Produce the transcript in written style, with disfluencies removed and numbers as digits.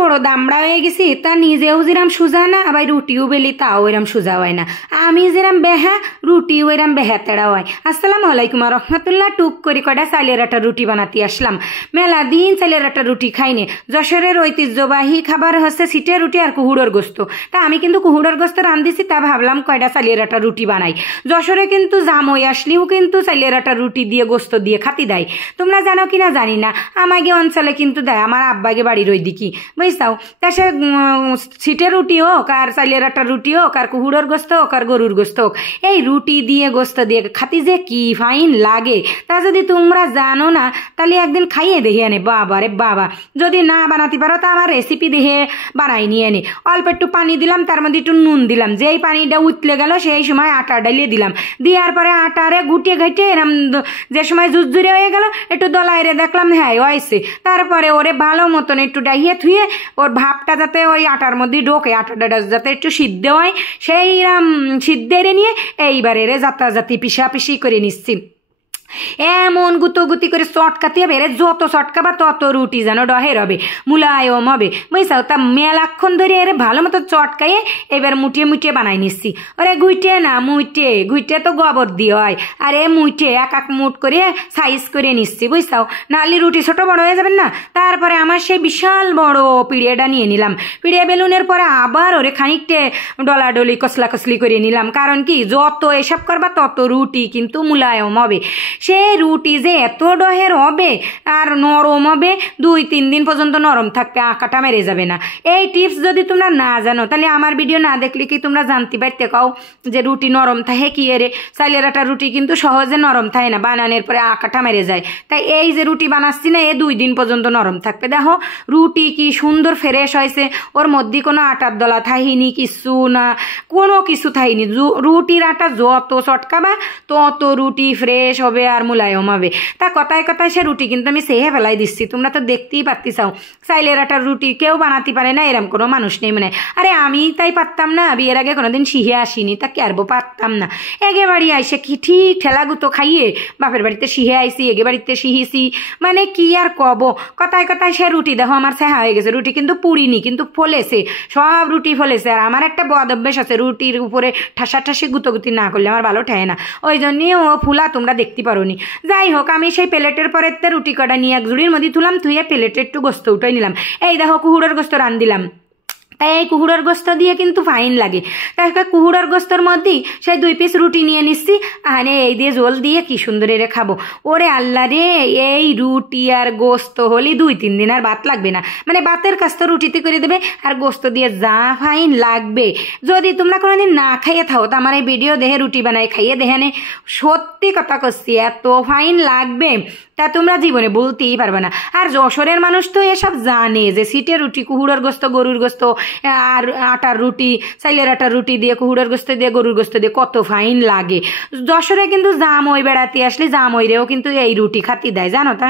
বড় দামড়া হয়ে গেছি, তা নিজেও যেরাম সোজা না, আবার রুটিও বেলি তাও এরম সোজা হয় না। আমি যেরাম বেহা, রুটিও এরম বেহা তেড়া হয়। আসসালামু আলাইকুম রহমতুল্লাহ। টুক করে কয়টা চালের আটার রুটি বানাতে আসলাম। মেলা দিন চালের আটার রুটি খাইনি। যশোরের ঐতিহ্যবাহী খাবার হচ্ছে সিটের রুটি আর কুহুড়োর গোস্ত। তা আমি কিন্তু কুহুড়োর গোস্ত রান্ধিছি, তা ভাবলাম কয়টা চালের আটার রুটি বানাই। যশোরে কিন্তু জামই আসলেও কিন্তু চালের আটার রুটি দিয়ে গোস্ত দিয়ে খাতি দেয়। তোমরা জানো কিনা জানি না, আমাকে অঞ্চলে কিন্তু দেয়। আমার আব্বাকে বাড়ির ওই দিকে বুঝতাও। তা সে সিটের রুটি হোক আর চালের আটার রুটি হোক আর কুহুড়োর গোস্ত হোক আর গরুর গোস্ত হোক, এই রুটি দিয়ে গোস্ত দিয়ে খাতি যে কি ফাইন লাগে, তা যদি তোমরা জানো না তাহলে একদিন খাইয়ে দেখে আনে। বাবা রে বাবা, যদি না বানাতে পারো তা আমার রেসিপি দেখে বানাই নিয়ে এনে। অল্প একটু পানি দিলাম, তার মধ্যে একটু নুন দিলাম। যেই পানিটা উতলে গেল সেই সময় আটা ডালিয়ে দিলাম। দেওয়ার পরে আটারে গুটিয়ে ঘাইটে এরম যে সময় জুজুরে হয়ে গেল একটু দলাইরে দেখলাম হ্যাঁ হয়েছে। তারপরে ওরে ভালো মতন একটু ডাইয়ে থুয়ে ওর ভাবটা যাতে ওই আটার মধ্যে ঢোকে, আটাটা যাতে একটু সিদ্ধ হয়, সেইরকম সিদ্ধেরে নিয়ে এইবারে জাতি পিসাপিসি করে নিচ্ছি। এমন গুতি করে চটকাতে বেড়ে যত চটকাবা তত রুটি যেন ডহের হবে, মুলায়ম হবে বুঝছাও। তা মেলাক্ষণ ধরে এর ভালো মতো চটকাইয়ে এবার মুটিয়ে মুটিয়ে বানাই নিচ্ছি। ওরে গুইটে না গুইটে তো গোবর দিয়ে হয়, আর এ মুইটে এক এক মুঠ করে সাইজ করে নিচ্ছি বুঝছাও, নাহলে রুটি ছোট বড় হয়ে যাবেন না। তারপরে আমার সেই বিশাল বড় পিড়িয়াটা নিয়ে নিলাম। পিড়িয়া বেলুনের পরে আবার ওরে খানিকটে ডলাডলি কসলি করে নিলাম। কারণ কি, যত এসব করবা তত রুটি কিন্তু মুলায়ম হবে। সেই রুটি যে এত ডহের হবে আর নরম হবে, 2-3 দিন পর্যন্ত নরম থাকবে, আঁকাটা মেরে যাবে না। এই টিপস যদি তোমরা না জানো তাহলে আমার ভিডিও না দেখলে কি তোমরা জানতে পারতে কাও যে রুটি নরম থাকে কি এরে। চালের আটার রুটি কিন্তু সহজে নরম থাকে না, বানানোর পরে আঁকাটা মেরে যায়। তাই এই যে রুটি বানাচ্ছি না, 2 দিন পর্যন্ত নরম থাকবে। দেখো রুটি কি সুন্দর ফ্রেশ হয়েছে, ওর মধ্যে কোনো আটার দলা থাইনি, কিছু না, কোনো কিছু থাইনি। রুটির আটা যত চটকাবা তত রুটি ফ্রেশ হবে আর মুলায়ম হবে। তা কথায় কথায় সে রুটি কিন্তু আমি সেহে ফেলাই দিচ্ছি, তোমরা তো দেখতেই পাচ্ছিসাও। চাইলের আটার রুটি কেউ বানাতে পারে না এরম কোনো মানুষ নেই মানে। আরে আমি তাই পারতাম না, বিয়ের আগে কোনোদিন শিখে আসিনি, তা কেরবো পারতাম না। এগে বাড়ি আইসে কি ঠিক ঠেলাগুতো খাইয়ে বাপের বাড়িতে শিখে আইসি, এগে বাড়িতে শিখেছি, মানে কি আর কব। কথায় কথায় সে রুটি দেখো আমার সেহা হয়ে গেছে। রুটি কিন্তু পুড়িনি, কিন্তু ফলেছে, সব রুটি ফলেছে। আর আমার একটা বদ অভ্যেস আছে, রুটির উপরে ঠাসি গুতোগুতি না করলে আমার ভালো ঠায় না, ওই জন্যই ও ফুলা তোমরা দেখতে পারো নি। যাই হোক, আমি সেই প্লেটের পরে রুটি কটা নিয়ে এক জুড়ির মধ্যে তুলাম, থুয়ে প্লেটে একটু গোস্ত উঠাই নিলাম। এই দেখো কুহুড়োর গোস্ত রান দিলাম। তাই এই কুহুড়োর গোস্ত দিয়ে কিন্তু ফাইন লাগে। তাই কুহুড়োর গোস্তর মধ্যেই সেই 2 পিস রুটি নিয়ে নিচ্ছি, আরে এই দিয়ে জল দিয়ে কি সুন্দর এরে খাবো। ওরে আল্লাহ রে, এই রুটি আর গোস্ত হলে 2-3 দিন আর ভাত লাগবে না, মানে ভাতের কাজ তো রুটিতে করে দেবে, আর গোস্ত দিয়ে যা ফাইন লাগবে। যদি তোমরা কোনোদিন না খাইয়ে থাও তো আমার এই ভিডিও দেখে রুটি বানাই খাইয়ে দেখে নে, সত্যি কথা করছি এত ফাইন লাগবে তা তোমরা জীবনে বলতেই পারবে না। আর যশোরের মানুষ তো এসব জানে যে সিটের রুটি, কুহুড়োর গোস্ত, গরুর গোস্ত আর আটার রুটি, চাইলের আটার রুটি দিয়ে কুহুড়োর গোস্ত দিয়ে গরুর গোস্ত দিয়ে কত ফাইন লাগে। যশোরে কিন্তু জামই বেড়াতে আসলে জামইরেও কিন্তু এই রুটি খাতি দেয়, জানো তা।